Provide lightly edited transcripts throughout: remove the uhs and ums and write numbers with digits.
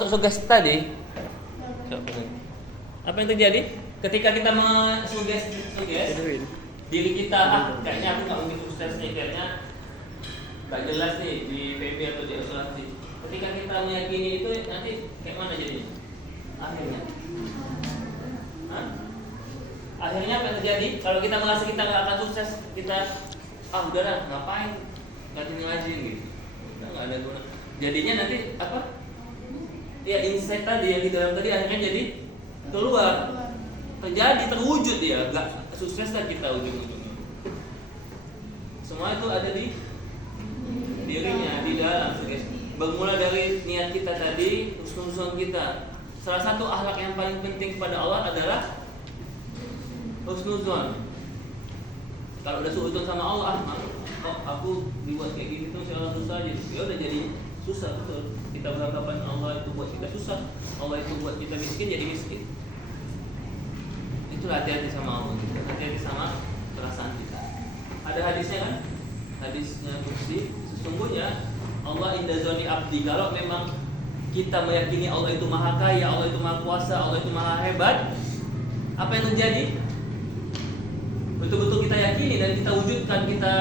Sugesti tadi, apa yang terjadi ketika kita sugesti diri kita, kayaknya aku nggak mungkin sukses nih, kayaknya nggak jelas nih di PP atau di asuransi. Ketika kita meyakini itu, nanti kayak mana jadinya? Akhirnya apa yang terjadi? Kalau kita merasa kita nggak akan sukses, kita udahlah ngapain, nggak ngaji gitu, nggak ada guna. Jadinya nanti apa? Ya insight tadi yang di dalam tadi akhirnya jadi keluar, terjadi, terwujud ya, nggak sukses kan kita ujung-ujungnya. Semua itu ada di dirinya, di dalam. Bermula dari niat kita tadi, husnuzon kita. Salah satu akhlak yang paling penting kepada Allah adalah husnuzon. Kalau udah suudzon sama Allah, aku dibuat kayak gini tuh salah dosa aja, ya udah jadi susah betul. Kita beranggapan Allah itu buat kita susah, Allah itu buat kita miskin, jadi miskin. Itulah hati-hati sama Allah, hati-hati sama perasaan kita. Ada hadisnya kan? Hadisnya kursi, sesungguhnya Allah inda zoni abdi. Kalau memang kita meyakini Allah itu maha kaya, Allah itu maha kuasa, Allah itu maha hebat, apa yang terjadi? Betul-betul kita yakini dan kita wujudkan, kita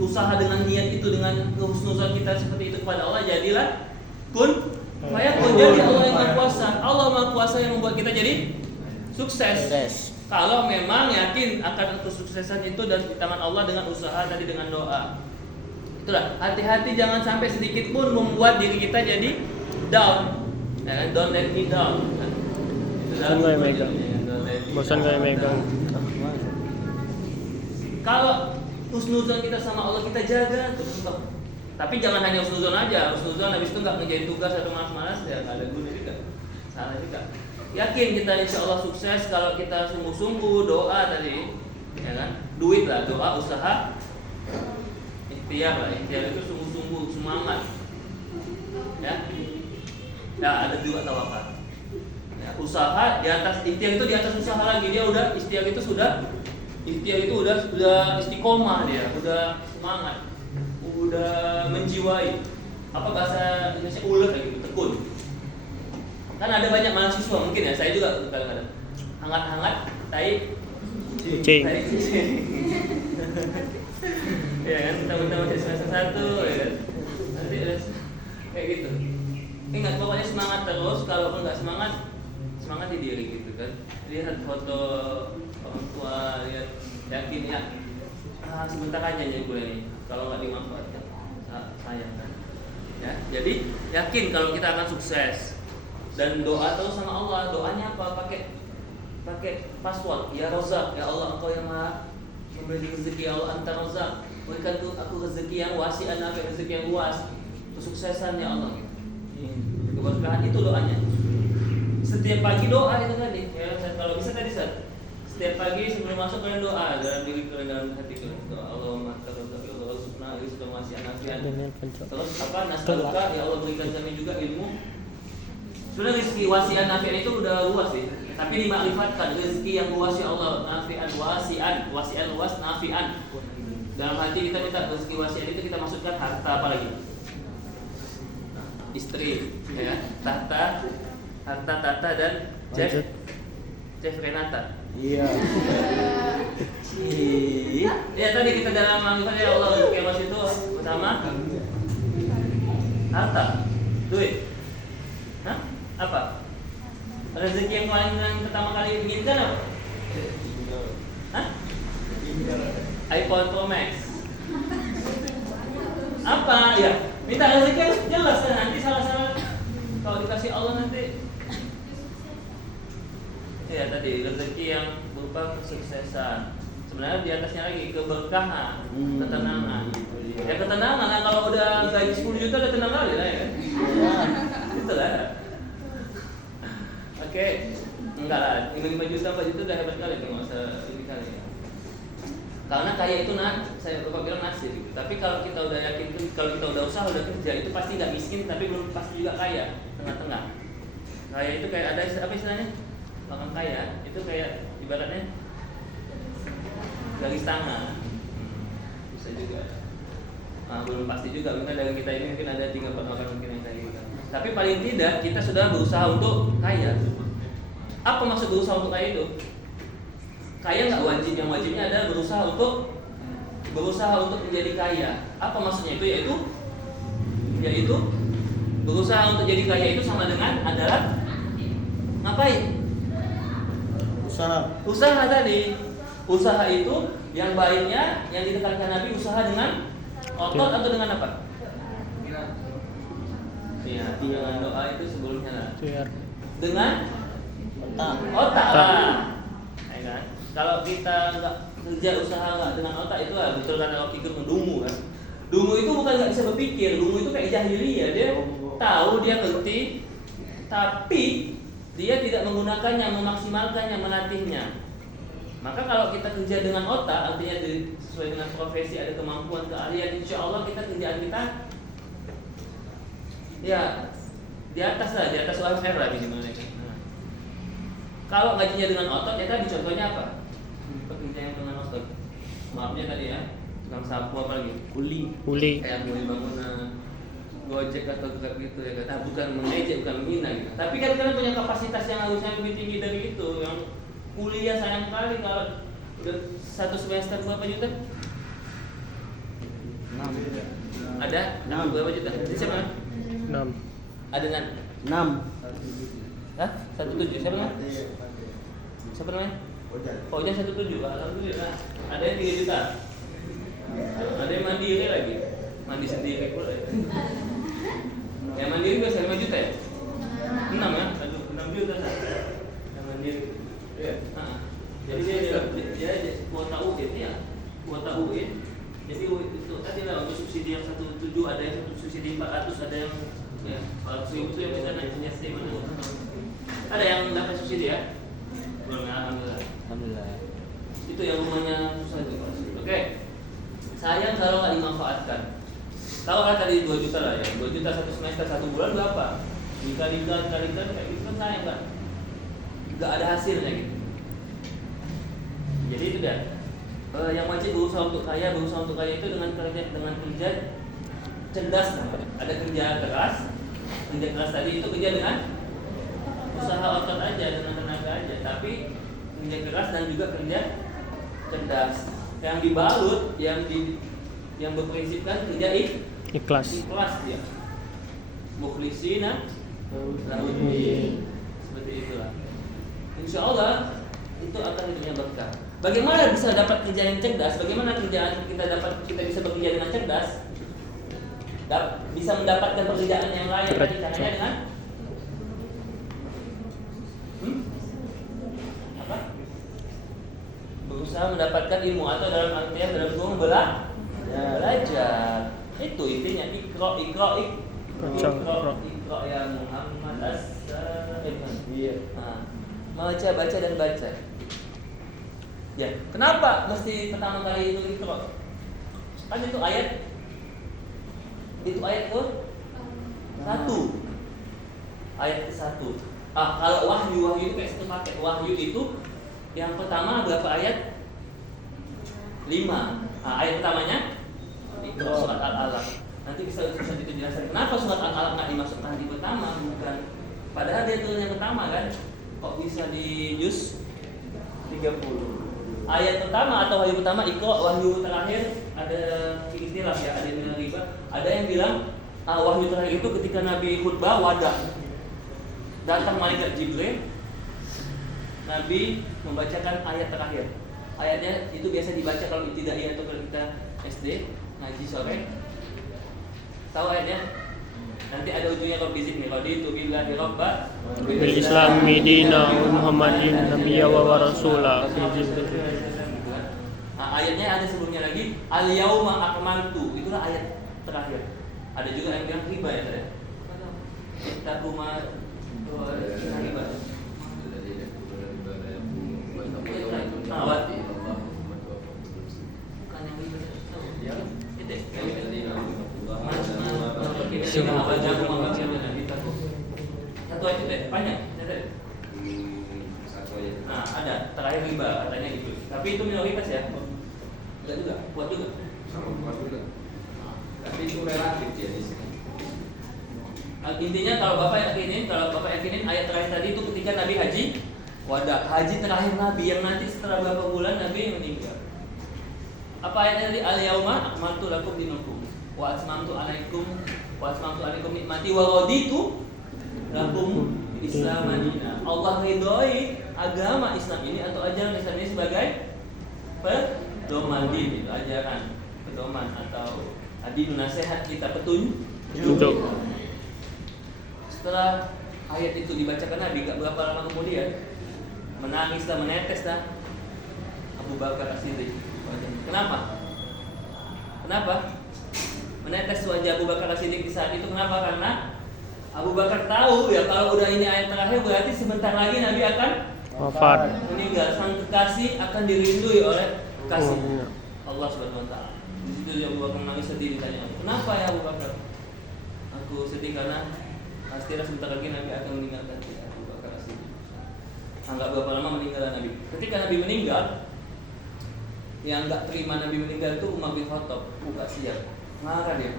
usaha dengan niat itu, dengan kehusnuzon kita seperti itu kepada Allah, jadilah kun fayakun. Jadi Allah yang maha kuasa, Allah maha kuasa yang membuat kita jadi sukses. Kalau memang yakin akan kesuksesan itu dan di tangan Allah dengan usaha tadi, dengan doa. Itulah, hati-hati jangan sampai sedikit pun membuat diri kita jadi down. Ya, don't let me down. Bosan kayak megang. Kalau husnuzon kita sama Allah kita jaga terus. Tapi jangan hanya husnuzon aja. Husnuzon habis itu nggak menjadi tugas atau malas-malas, ya nggak ada guna juga. Salah juga. Yakin kita insya Allah sukses kalau kita sungguh-sungguh doa tadi, ya kan? Duit lah, doa, usaha, ikhtiar lah. Ikhtiar itu sungguh-sungguh, semangat. Ya, ada juga tawakal. Ya, usaha di atas ikhtiar itu, di atas usaha lagi. Dia udah ikhtiar itu udah istiqomah, dia udah semangat, udah menjiwai. Apa bahasa Indonesia, ulet lagi, tekun. Kan ada banyak mahasiswa mungkin ya, saya juga kadang-kadang hangat-hangat tai kucing. Ya kan, teman-teman di semester 1 ya kan. Nanti kayak gitu. Ingat, pokoknya semangat terus. Kalau nggak semangat di diri gitu kan. Lihat foto orang tua, lihat, yakin ya, sebentar aja jadi kuliah ini. Kalau nggak dimanfaatkan, sayang kan. Ya, jadi yakin kalau kita akan sukses. Dan doa terus sama Allah. Doanya apa? Pakai password. Ya Razak, ya Allah, Engkau yang maha memberi rezeki. Ya Allah, Anta Razak, berikan aku rezeki yang wasi'an, rezeki yang luas, kesuksesan ya Allah, keberkahan. Itu doanya. Setiap pagi doa itu tadi. Ya, kalau bisa tadi setiap pagi sebelum masuk kalian doa dalam diri kalian, dalam hati kalian. Doa Allahumma taqabbal ya Allah, subhanahu rizqan wasi'an afian. Terus apa? Nas'aluka, ya Allah, berikan kami juga ilmu. Sebenarnya rezeki wasi'an nafi'an itu udah luas sih, tapi dimakrifatkan rezeki yang luas ya Allah, nafi'an wasi'an luas, nafi'an. Dalam hati kita minta rezeki wasi'an itu kita masukkan harta, apa lagi? Istri, ya, harta, dan chef Renata. Iya. Ya tadi kita dalam makrifatnya ya Allah, rezeki luas itu pertama harta, duit. Apa? Rezeki yang paling pertama kali inginkan apa? iPhone Pro Max. Apa? Ya, minta rezeki harus jelas kan, nanti salah-salah kalau dikasih Allah nanti. Ya tadi rezeki yang berupa kesuksesan. Sebenarnya di atasnya lagi keberkahan, ketenangan. Ya ketenangan lah, kalau udah gaji 10 juta udah tenang kali lah ya. Itulah. Oke, enggak lah, 5 juta, 4 juta udah hebat kali, nggak usah ini kali ya. Karena kaya itu saya bapak bilang nasib gitu. Tapi kalau kita udah yakin, kalau kita udah usaha, udah kerja, itu pasti nggak miskin, tapi belum pasti juga kaya, tengah-tengah. Kaya itu kayak ada apa istilahnya? Orang kaya itu kayak ibaratnya garis tangan, bisa juga. Belum pasti juga, mungkin dari kita ini mungkin ada 3-4 orang mungkin yang kayak gitu. Tapi paling tidak kita sudah berusaha untuk kaya. Apa maksud berusaha untuk kaya itu? Kaya nggak wajib, yang wajibnya adalah berusaha untuk menjadi kaya. Apa maksudnya itu? Yaitu berusaha untuk jadi kaya itu sama dengan adalah ngapain? Usaha tadi. Usaha itu yang baiknya yang ditekankan Nabi usaha dengan otot atau dengan apa? Iya, dengan doa itu sebelumnya lah. Dengan otak lah. Ya kan? Kalau kita nggak kerja usaha nggak dengan otak itu lah betul kata Rocky Gerung dungu kan. Dungu itu bukan nggak bisa berpikir, dungu itu kayak jahiliyah, dia tahu, dia ngerti, tapi dia tidak menggunakannya, memaksimalkannya, melatihnya. Maka kalau kita kerja dengan otak, artinya sesuai dengan profesi, ada kemampuan, keahlian, insya Allah kerjaan kita ya di atas UMR lah minimalnya. Kalau gajinya dengan otot, ya tadi contohnya apa? Pekerja yang dengan otot. Maafnya tadi ya, tukang sapu apa lagi? Kuli. Kayak kuli bangunan, Gojek atau Grab gitu ya. Nah, bukan mengejek, bukan menghina gitu. Tapi kan kalian punya kapasitas yang harusnya lebih tinggi dari itu. Yang kuliah sayang kali kalau udah 1 semester berapa juta? 6. Ada? 6 berapa juta? Di siapa? 6. Ada kan? 6. Hah? 17. Siapa namanya? Siapa namanya? Ojan 17. Alhamdulillah. Ada yang 3 juta. Ada yang mandiri lagi. Mandi sendiri pula ya. Yang mandiri biasa 5 juta ya? 6 ya? Aduh, 6 juta lah. Yang mandiri. Iya. Jadi dia kuota UID ya. Kuota UID. Jadi itu tadi lah untuk subsidi yang 17, ada yang subsidi 400, ada yang ya, kalau 1000 itu yang bisa naiknya sih mana? Ada yang dapat subsidi ya? Belum ya, alhamdulillah. Itu yang rumahnya susah itu. Oke. Sayang kalau nggak dimanfaatkan. Kalau kan tadi 2 juta lah ya, 2 juta 1 semester 1 bulan berapa? Dikalikan kayak gitu kan sayang kan? Nggak ada hasilnya gitu. Jadi itu dah. Yang wajib berusaha untuk kaya itu dengan kerja cerdas. Ada kerja keras tadi itu kerja dengan usaha otot aja, dengan tenaga aja. Tapi kerja keras dan juga kerja cerdas. Yang dibalut, yang berprinsipkan kerja Ikhlas ya. Mukhlisina lahud-din. Seperti itulah. Insya Allah itu akan punya berkah. Bagaimana bisa dapat kerja yang cerdas? Bagaimana kita bisa bekerja dengan cerdas? Bisa mendapatkan pekerjaan yang layak tadi caranya dengan apa? Berusaha mendapatkan ilmu atau dalam artian dalam kurung belajar. Itu intinya ikra ya Muhammad baca dan baca. Ya, kenapa mesti pertama kali itu ikra? Kan itu ayat ke 1. Ayat ke 1. Kalau wahyu itu kayak satu paket. Wahyu itu yang pertama berapa ayat? 5. Ayat pertamanya Iqra surat Al-Alaq. Nanti bisa itu jelaskan kenapa surat Al-Alaq nggak dimasukkan di pertama, bukan. Padahal dia turun yang pertama kan? Kok bisa di juz 30? Ayat pertama atau wahyu pertama Iqra, wahyu terakhir ada istilah ya, ada yang riba. Ada yang bilang wahyu terakhir itu ketika Nabi khutbah wadah. Datang malaikat Jibril, Nabi membacakan ayat terakhir. Ayatnya itu biasa dibaca kalau tidak atau kalau kita SD ngaji sore. Tahu ayatnya? Nanti ada ujungnya Rabbi zidni raditu billahi rabba bil islami dina Muhammadin nabiyya wa rasula. Ayatnya ada sebelumnya lagi al yauma akmaltu, itulah ayat terakhir. Ada juga yang bilang riba ya tadi. Kita rumah riba. Bukan yang riba. Ya, itu. Satu ayat deh, panjang. Nah, ada terakhir riba katanya gitu. Tapi itu minoritas ya. Enggak juga, kuat juga. Sama kuat juga. Tapi itu relatif ya di sini. Intinya kalau Bapak yakinin ayat terakhir tadi itu ketika Nabi haji wada, haji terakhir Nabi yang nanti setelah beberapa bulan Nabi meninggal. Apa ayatnya tadi? Al-yauma akmaltu lakum dinakum wa atmamtu alaikum nikmati wa raditu lakum Islam madina. Allah ridhoi agama Islam ini atau ajaran Islam ini sebagai pedoman din, itu ajaran pedoman atau adinu nasihat kita petunjuk. Setelah ayat itu dibacakan Nabi, gak berapa lama kemudian menangis dan menetes dah Abu Bakar As-Siddiq. Kenapa? Menetes wajah Abu Bakar As-Siddiq di saat itu. Kenapa? Karena Abu Bakar tahu ya kalau udah ini ayat terakhir berarti sebentar lagi Nabi akan wafat. meninggal. Sang kekasih akan dirindui oleh kasih Allah Subhanahu wa taala. Di situ Abu Bakar nangis sedih, ditanya, "Kenapa ya Abu Bakar?" "Aku sedih karena pastilah sebentar lagi Nabi akan meninggalkan kita." Abu Bakar As-Siddiq. Enggak berapa lama meninggal Nabi. Ketika Nabi meninggal, yang enggak terima Nabi meninggal itu Umar bin Khattab, buka siap. Marah dia.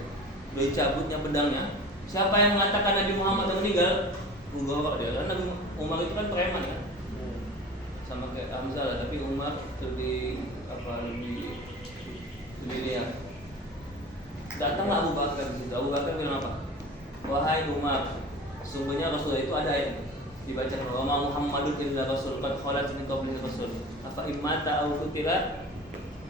Udah cabutnya pedangnya. Siapa yang mengatakan Nabi Muhammad meninggal? Enggak dia. Karena Nabi Umar itu kan preman kan. Sama kayak Hamzah, tapi Umar lebih lihat. Datanglah Abu Bakar di situ. Abu Bakar bilang apa? "Wahai Umar, sungguhnya Rasulullah itu ada ayat dibacakan, wa ma Muhammadun illa rasul qad khalat min qablihi rasul. Afa immata au qutila?"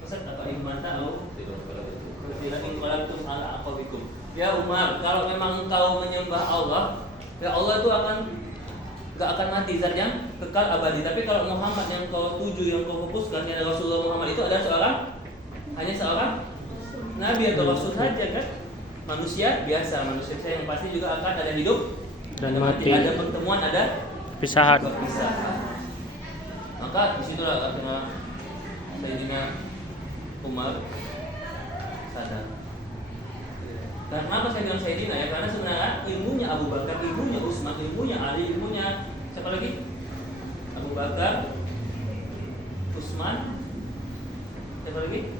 Maksud apa immata au qutila in qalabtum ala aqabikum. Ya Umar, kalau memang engkau menyembah Allah, ya Allah itu gak akan mati, zat yang kekal abadi. Tapi kalau Muhammad yang kau tuju, yang kau fokuskan, yang Rasulullah Muhammad itu adalah hanya seorang Nabi atau Rasul saja kan. Manusia biasa, manusia yang pasti juga akan ada hidup Dan ada mati. ada pertemuan, ada Pisahan. perpisahan. Maka disitulah akhirnya Sayyidina Umar sadar. Dan kenapa saya bilang Sayyidina ya? Karena sebenarnya ilmunya Abu Bakar, ilmunya Utsman, ilmunya Ali, ilmunya siapa lagi? Abu Bakar, Utsman, siapa lagi?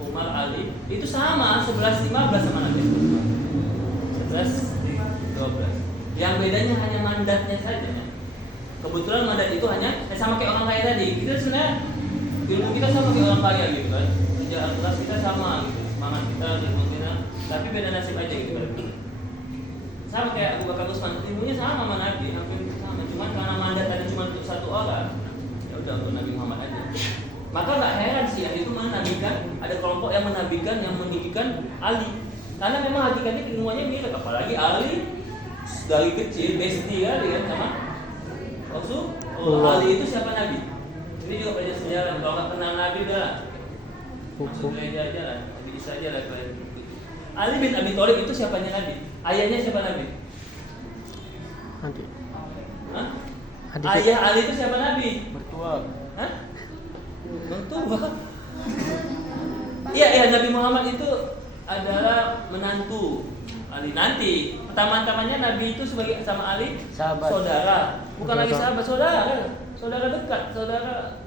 Umar, Ali. Itu sama 11-15 sama Nabi. 11-12. Yang bedanya hanya mandatnya saja. Kebetulan mandat itu hanya sama kayak orang kaya tadi. Kita sebenarnya ilmu kita sama kayak orang kaya gitu kan. Kerjaan kelas kita sama gitu. Semangat kita, ilmu kita, tapi beda nasib aja gitu kan. Sama kayak Abu Bakar Utsman, ilmunya sama sama Nabi, hampir sama. Cuman karena mandat ada cuma untuk satu orang, ya udah untuk Nabi Muhammad aja. Maka nggak heran sih itu menabikan, ada kelompok yang menabikan, yang meninggikan Ali. Karena memang hakikatnya ilmuannya mirip, apalagi Ali dari kecil bestie kali kan sama Rasul. Ali itu siapa Nabi? Ini juga belajar sejarah. Kalau nggak kenal Nabi udah masuk gereja aja lah, bisa aja lah kalian. Ali bin Abi Thalib itu siapanya Nabi? Ayahnya siapa Nabi? Nanti. Hah? Ayah Ali itu siapa Nabi? Mertua. Hah? Mertua? Iya, Nabi Muhammad itu adalah menantu Ali. Nanti pertama-tamanya Nabi itu sebagai sama Ali Sahabat. saudara, bukan lagi sahabat, saudara dekat, saudara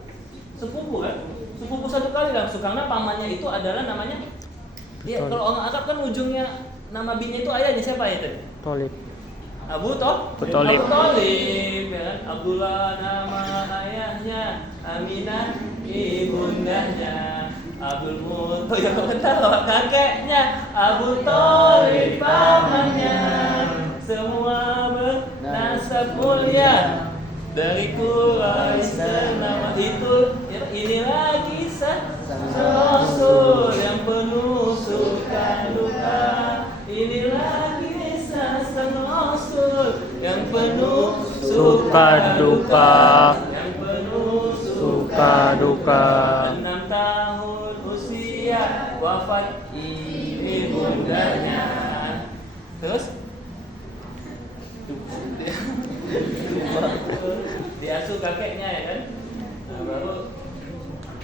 sepupu kan, sepupu satu kali langsung. Karena pamannya itu adalah namanya, dia kalau orang Arab kan ujungnya nama bininya itu ayahnya siapa ya tadi? Tolib. Abu Thalib, ya kan? Abdullah nama ayahnya, Aminah ibundanya, Abdul Muttalib yang ketawa kakeknya, Abu Thalib pamannya, semua bernasab mulia dari Quraisy ternama. Itu ya, inilah kisah Rasul yang penuh suka duka. Inilah kisah sang Rasul yang penuh Suka duka. yang penuh Suka duka. 6 tahun usia wafat ibundanya. Terus diasuh kakeknya ya kan. Nah, baru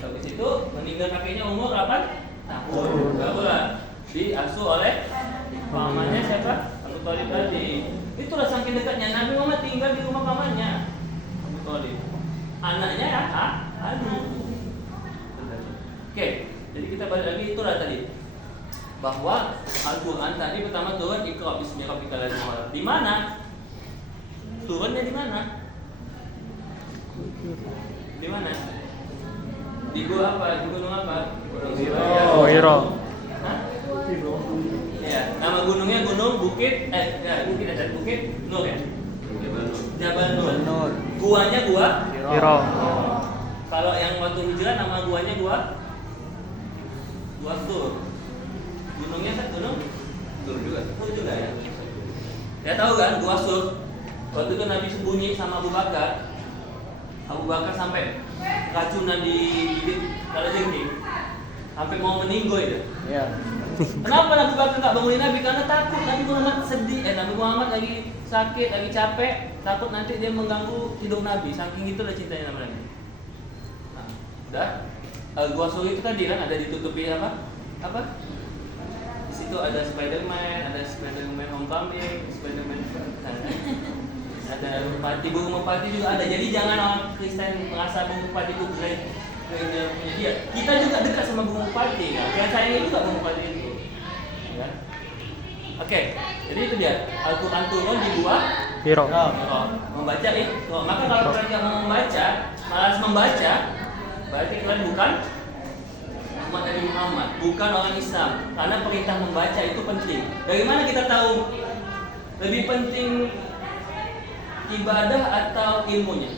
habis itu meninggal kakeknya umur 8 tahun. Barulah diasuh oleh pamannya siapa? Abu Thalib tadi. Itulah saking dekatnya Nabi Muhammad tinggal di rumah pamannya Abu Thalib. Anaknya ya Ali. Oke, jadi kita balik lagi itulah tadi. bahwa Al-Quran tadi pertama turun Iqra bismi rabbikal ladzi khalaq. Di mana? Turunnya di mana? Di mana? Di gua apa? Di gunung apa? Oh, Hira. Hah? Ya, nama gunungnya Gunung Bukit Bukit ada Bukit Nur ya? Jabal Nur. Guanya gua Hira. Kalau yang waktu hijrah nama guanya gua Tur. Gunungnya kan Tur juga ya. Ya tahu kan gua Sur. Waktu itu Nabi sembunyi sama Abu Bakar. Abu Bakar sampai racunan di bibit kalajengking. Sampai mau meninggoy ya. Iya. Kenapa Abu Bakar nggak bangunin Nabi? Karena takut Nabi Muhammad sedih. Nabi Muhammad lagi sakit, lagi capek, takut nanti dia mengganggu tidur Nabi. Saking itulah cintanya sama Nabi. Nah, udah. Gua Sur itu tadi kan ada ditutupi apa? Di situ ada Spider-Man Homecoming, Spider-Man ada Merpati, burung merpati juga ada. Jadi jangan orang Kristen merasa burung merpati itu great punya dia. Kita juga dekat sama burung merpati kan. Yang sayangnya juga burung merpati itu. Ya. Oke, jadi itu dia. Al-Quran turun di gua Hira. membaca maka kalau kalian nggak mau membaca, malas membaca, berarti kalian bukan umat Nabi Muhammad, bukan orang Islam. Karena perintah membaca itu penting. Dari mana kita tahu lebih penting ibadah atau ilmunya?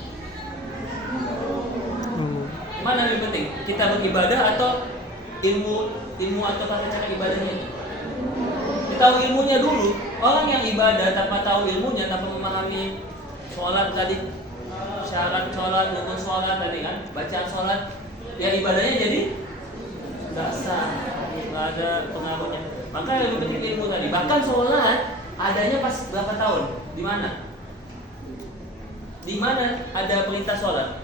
Mana lebih penting? Kita beribadah atau ilmu atau tata cara ibadahnya? Kita tahu ilmunya dulu. Orang yang ibadah tanpa tahu ilmunya, tanpa memahami sholat tadi, syarat sholat, rukun sholat tadi kan, bacaan sholat, ya ibadahnya jadi nggak sah, nggak ada pengaruhnya. Maka yang lebih penting ilmu tadi. Bahkan sholat adanya pas berapa tahun? Di mana? Di mana ada perintah sholat?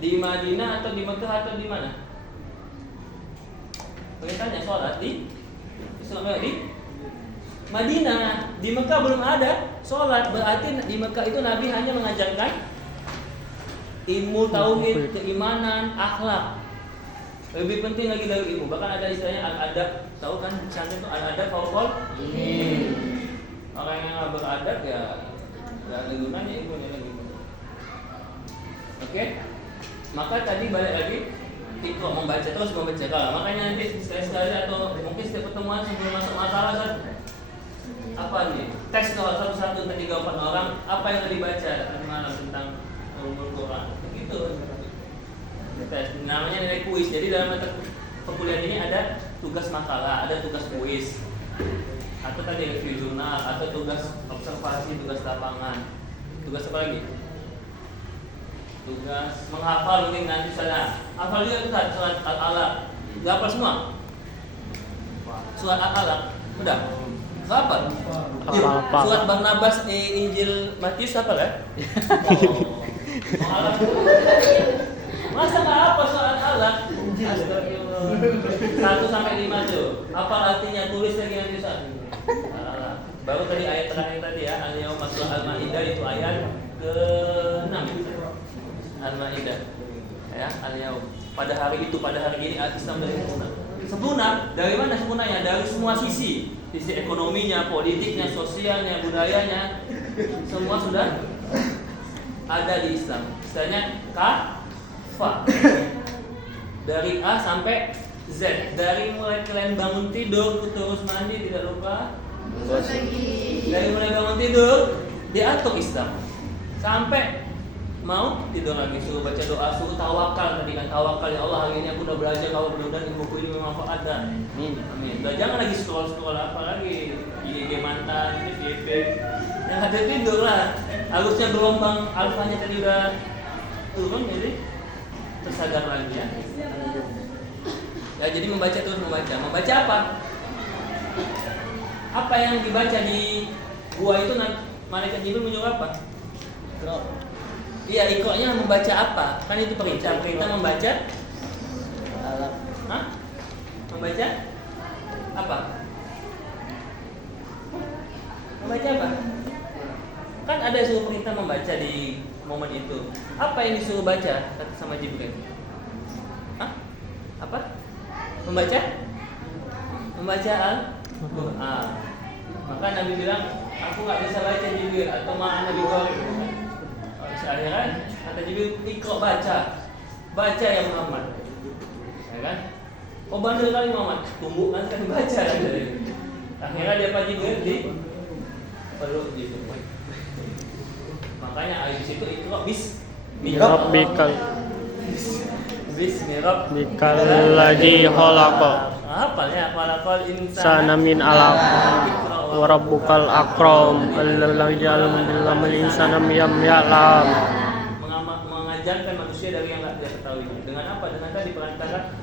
Di Madinah atau di Mekah atau di mana? Perintahnya sholat di Madinah. Di Mekah belum ada sholat. Berarti di Mekah itu Nabi hanya mengajarkan ilmu tauhid, keimanan, akhlak. Lebih penting lagi dari ilmu. Bahkan ada istilahnya al-adab. Tahu kan pesantren itu al-adab fauqal ilmi. Orang yang nggak beradab ya nggak ada gunanya ilmunya lagi. Oke? Maka tadi balik lagi itu membaca terus membaca. Kalau makanya nanti sekali-sekali atau mungkin setiap pertemuan sebelum masuk masalah kan apa nih? Tes kalau satu-satu ke 3-4 orang apa yang tadi baca tadi malam tentang ulumul Quran. Begitu. Tes namanya nilai kuis. Jadi dalam mata perkuliahan ini ada tugas makalah, ada tugas kuis. Atau tadi review jurnal, atau tugas observasi, tugas lapangan. Tugas apa lagi? Tugas menghafal mungkin nanti sana. Hafal juga tuh surat Al-Alaq. Gak hafal semua? Surat Al-Alaq. Udah? Gak hafal? Hafal. Surat Barnabas Injil Matius hafal ya? Oh. Masa gak hafal surat Al-Alaq? Astagfirullah. 1-5 tuh. Hafal artinya, tulis lagi nanti Ustaz. Al-Alaq. Baru tadi ayat terakhir tadi ya, Al-Yawma surah Al-Maidah itu ayat ke-6. Al-Maidah. Ya, Al-Yawm. Pada hari itu, pada hari ini Islam dari sempurna. Sempurna dari mana sempurnanya? Dari semua sisi. Sisi ekonominya, politiknya, sosialnya, budayanya, semua sudah ada di Islam. Istilahnya kafah. Dari A sampai Z. Dari mulai kalian bangun tidur, terus mandi tidak lupa. Dari mulai bangun tidur diatur Islam sampai mau tidur lagi suruh baca doa, suruh tawakal tadi kan, tawakal ya Allah hari ini aku udah belajar, kalau mudah-mudahan ilmuku ini bermanfaat dan amin. Udah jangan lagi scroll apa lagi IG mantan, FYP yang ada tidur lah. Harusnya gelombang alfanya tadi udah turun jadi tersadar lagi ya. Ya jadi membaca terus membaca. Membaca apa? Apa yang dibaca di gua itu malaikat Jibril menyuruh apa? Iya, iqra-nya membaca apa? Kan itu perintah membaca. Hah? Membaca apa? Membaca apa? Kan ada suruh perintah membaca di momen itu. Apa yang disuruh baca sama Jibril? Hah? Apa? Membaca? membaca Al-Quran. Maka Nabi bilang, aku nggak bisa baca Jibril atau ma'an Nabi Qori. Akhirnya kata Jibril, ikra baca ya Muhammad. Ya kan? Oh bandel kali Muhammad, tunggu kan baca. Akhirnya dia Pak Jibril di peluk gitu. Makanya ayat situ ikra Rabbikal Bismillahirrahmanirrahim. ladzi khalaqa Apa ya? Khalaqal sana min alaq wa rabbukal akram alladzi 'allama bil insana ya'lam. Mengajarkan manusia dari yang tidak ketahui. Dengan apa? Dengan tadi perantara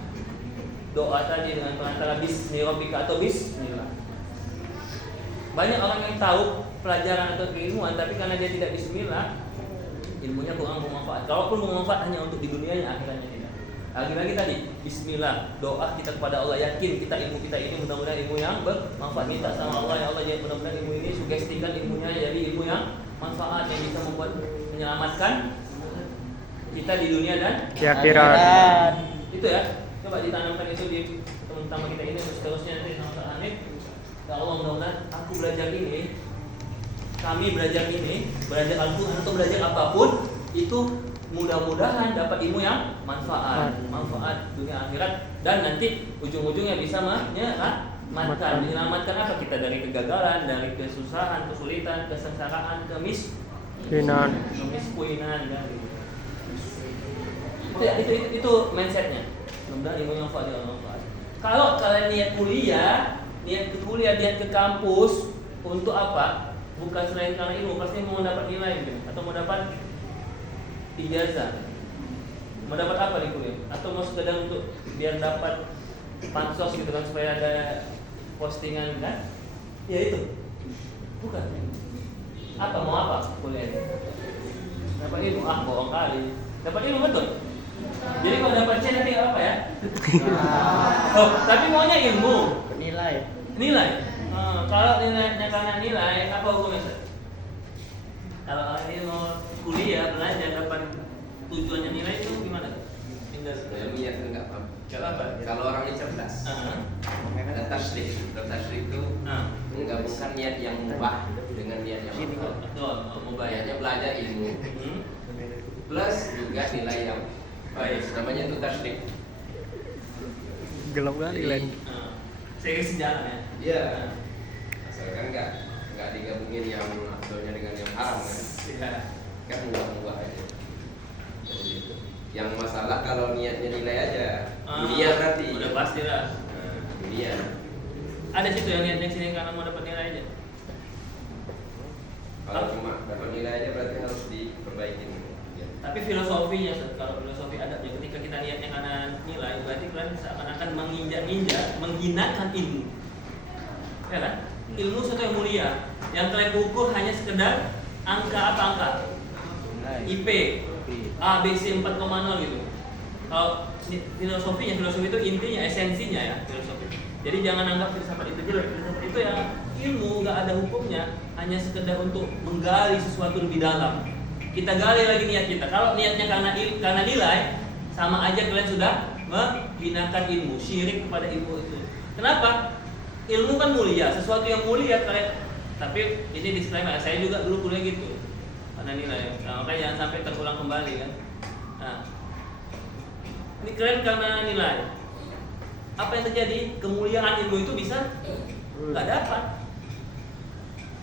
doa tadi, dengan perantara bismi rabbika atau bismillah. Banyak orang yang tahu pelajaran atau keilmuan, tapi karena dia tidak bismillah, ilmunya kurang bermanfaat. Kalaupun bermanfaat hanya untuk di dunianya, akhirnya tidak. Lagi-lagi tadi, bismillah, doa kita kepada Allah, yakin kita ilmu kita ini mudah-mudahan ilmu yang bermanfaat. Minta sama Allah, ya Allah, ya mudah-mudahan ilmu ini sugestikan ilmunya jadi ilmu yang manfaat, yang bisa membuat menyelamatkan kita di dunia dan Di akhirat. Itu ya, coba ditanamkan itu di teman-teman kita ini, seterusnya nanti sama Hanif. Ya Allah, mudah-mudahan aku belajar ini, kami belajar ini, belajar Al-Quran atau belajar apapun itu mudah-mudahan dapat ilmu yang manfaat dunia akhirat, dan nanti ujung-ujungnya bisa menyelamatkan apa kita dari kegagalan, dari kesusahan, kesulitan, kesengsaraan, kemiskinan kan. Itu mindsetnya. Mudah-mudahan ilmu yang manfaat. Kalau kalian niat ke kampus untuk apa? Bukan selain karena ilmu, pasti mau dapat nilai gitu, atau mau dapat ijazah. Mau dapat apa di kuliah? Atau mau sekedar untuk biar dapat pansos gitu kan, supaya ada postingan kan? Ya itu. Bukan. Apa mau apa kuliah? Dapat ilmu, bohong kali. Dapat ilmu betul. Jadi kalau dapat C nanti apa ya? Oh, tapi maunya ilmu. Nilai. Kalau nilainya karena nilai, apa hukumnya? Kalau ini mau kuliah, belajar, dapat tujuannya nilai itu gimana? Niat enggak paham. Apa? Kalau orang ini cerdas, ada tasdik. Tasdik itu menggabungkan niat yang mubah dengan niat yang mubah. Betul, mubah. Niatnya belajar ilmu, plus juga nilai yang baik. Namanya itu tasdik. Gelap kali lain. Seiring sejalan ya. Iya. Asalkan enggak digabungin yang afdolnya dengan yang haram kan. Iya. Kan mubah-mubah aja. Jadi itu. Yang masalah kalau niatnya nilai aja, dunia berarti. Udah pasti lah. Dunia. Ada situ yang niatnya sini karena mau dapat nilai aja. Kalau cuma dapat nilai aja berarti harus diperbaiki. Ya. Tapi filosofinya, kalau filosofi adabnya, ketika kita niatnya karena nilai, berarti kalian seakan-akan menginjak-injak, menghinakan ilmu. Ya kan? Ilmu sesuatu yang mulia, yang kalian ukur hanya sekedar angka. IP, A, B, C 4,0 gitu. Kalau filosofi itu intinya, esensinya ya filosofi. Jadi jangan anggap filsafat itu jelek. Filsafat itu yang ilmu, nggak ada hukumnya, hanya sekedar untuk menggali sesuatu lebih dalam. Kita gali lagi niat kita. Kalau niatnya karena nilai, sama aja kalian sudah menghinakan ilmu, syirik kepada ilmu itu. Kenapa? Ilmu kan mulia, sesuatu yang mulia kalian. Tapi ini disclaimer, saya juga dulu kuliah gitu. Karena nilai. Nah, makanya jangan sampai terulang kembali kan. Nah, ini kalian karena nilai. Apa yang terjadi? Kemuliaan ilmu itu bisa nggak dapat.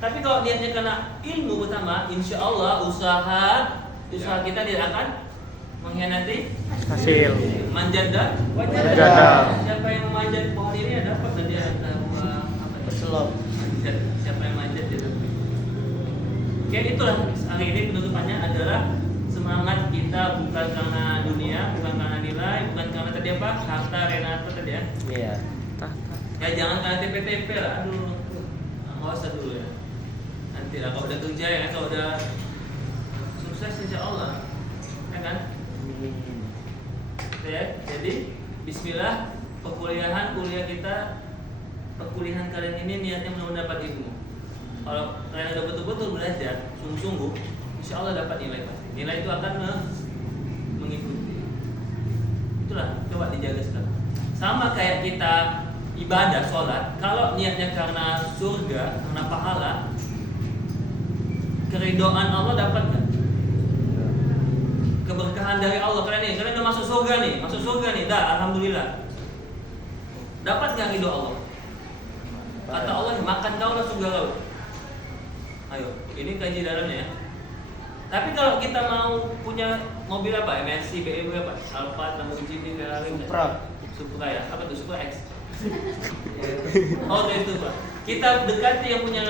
Tapi kalau niatnya karena ilmu pertama, insya Allah usaha kita tidak akan mengkhianati Hasil. manjat dan Wajada. Siapa yang memanjat pohon ini dapat dan dia manjat. Siapa yang manjat dia dapat. Oke, itulah hari ini penutupannya adalah semangat kita bukan karena dunia, bukan karena nilai, bukan karena tadi apa harta Renato tadi ya. Iya. Ya jangan karena TP lah, aduh, nggak usah dulu ya. Nanti lah kalau udah kerja ya, kalau udah sukses insya Allah, ya kan? Ya, jadi Bismillah, perkuliahan kalian ini niatnya mendapat ilmu. Kalau kalian udah betul-betul belajar, sungguh-sungguh, insya Allah dapat nilai pasti. Nilai itu akan mengikuti. Itulah, coba dijaga sekarang. Sama kayak kita ibadah sholat, kalau niatnya karena surga, karena pahala, keridhaan Allah dapat nggak? Keberkahan dari Allah, kalian udah masuk surga nih, dah, alhamdulillah. Dapat nggak ridho Allah? Kata Allah, makan kau lah surga kau. Ayo, ini kaji dalamnya ya. Tapi kalau kita mau punya mobil apa? MRC, BMW apa? Alphard, Lamborghini, Ferrari, Supra ya? Apa tuh? Supra X? Oh, itu Pak. Kita dekati yang punya,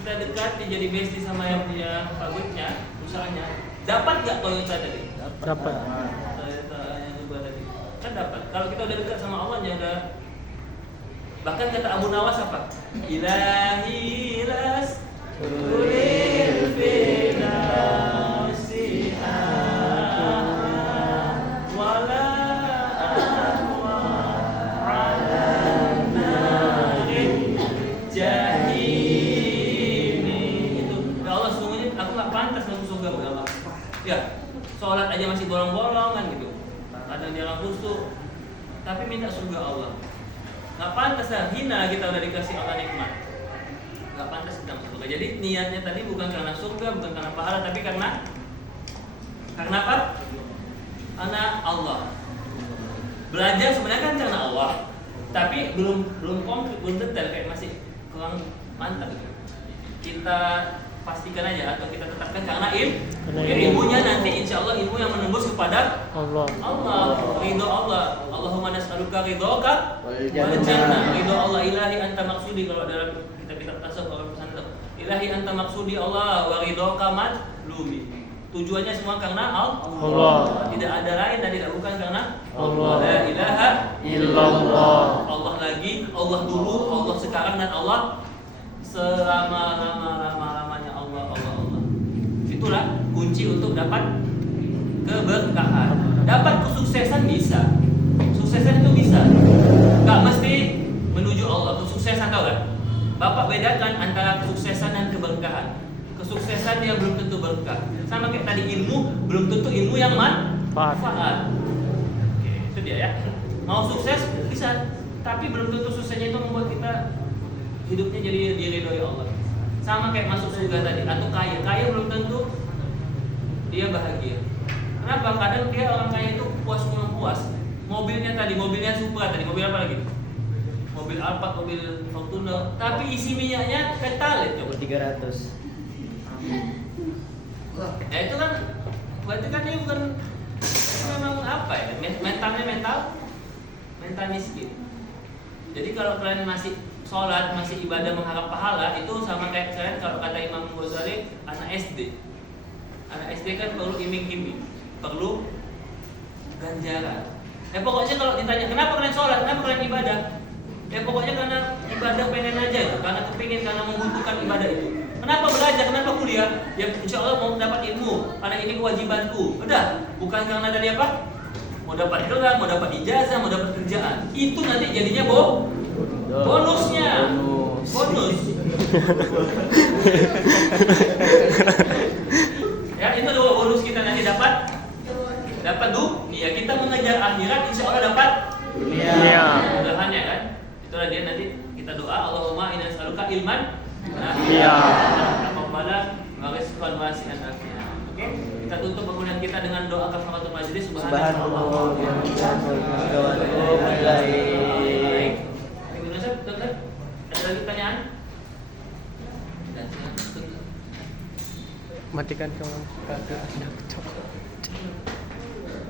kita dekati jadi bestie sama yang punya pabriknya, usahanya. Dapat nggak Toyota tadi? Dapat. Toyota yang kedua tadi. Kan dapat. Kalau kita udah dekat sama Allah, ya udah. Bahkan kata Abu Nawas apa? Ilahi las ulil finasi wala ala narin jahimi. Itu ya Allah, sungguhnya aku nggak pantas masuk surga ya Allah. Ya, sholat aja masih bolong-bolong kan gitu. Kadang dia orang khusyuk, tapi minta surga Allah. Nggak pantas lah, hina kita udah dikasih Allah nikmat. Nggak pantas kita masuk surga. Jadi niatnya tadi bukan karena surga, bukan karena pahala, tapi karena apa? Karena Allah. Belajar sebenarnya kan karena Allah, tapi belum konkret, belum detail, kayak masih kurang mantap. Kita pastikan aja atau kita tetapkan karena ilmunya nanti insya Allah ilmu yang menembus kepada Allah, ridho Allah. Allahumma nas'aluka ridhoka wal jannah. Ridho Allah, ilahi anta maksudi, kalau dalam kitab tasawuf kalau pesantren, ilahi anta maksudi Allah wa ridhoka madlumi. Tujuannya semua karena Allah. Tidak ada lain dan tidak bukan karena Allah. La ilaha illallah. Allah lagi, Allah dulu, Allah sekarang, dan Allah selama-lamanya. Allah. Itulah kunci untuk dapat keberkahan. Dapat kesuksesan bisa. Suksesan itu bisa. Gak mesti menuju Allah. Kesuksesan tahu kan? Bapak bedakan antara kesuksesan dan keberkahan. Kesuksesan dia belum tentu berkah. Sama kayak tadi ilmu, belum tentu ilmu yang manfaat. Oke, itu dia ya. Mau sukses bisa, tapi belum tentu suksesnya itu membuat kita hidupnya jadi diridhoi Allah. Sama kayak masuk surga tadi atau kaya. Kaya belum tentu dia bahagia. Kenapa? Kadang dia orang kaya itu puas. Mobilnya Supra tadi, mobil apa lagi? Mobil Alphard, mobil Fortuner, tapi isi minyaknya Pertalite coba 300. Ya itu kan, berarti kan dia bukan, memang apa ya? Mental miskin. Jadi kalau kalian masih sholat, masih ibadah mengharap pahala, itu sama kayak kalian kalau kata Imam Ghazali, anak SD. Anak SD kan perlu iming-iming, perlu ganjaran. Pokoknya kalau ditanya kenapa kalian sholat, kenapa kalian ibadah, pokoknya karena ibadah pengen aja, karena kepingin, karena membutuhkan ibadah itu. Kenapa belajar, kenapa kuliah? Ya insya Allah mau dapat ilmu, karena ini kewajibanku. Udah, bukan karena dari apa? Mau dapat gelar, mau dapat ijazah, mau dapat kerjaan. Itu nanti jadinya bonusnya. Bonus. Ya, itu dua bonus kita nanti dapat dunia. Kita mengejar akhirat, insya Allah dapat dunia. Mudahannya kan. Itulah dia, nanti kita doa, Allahumma inna nas'aluka ilman nafi'an wa rizqan wasi'an. Oke, kita tutup perkuliahan kita dengan doa kafaratul majlis. Subhanallah wa bihamdihi. Ada lagi pertanyaan? Matikan kawan.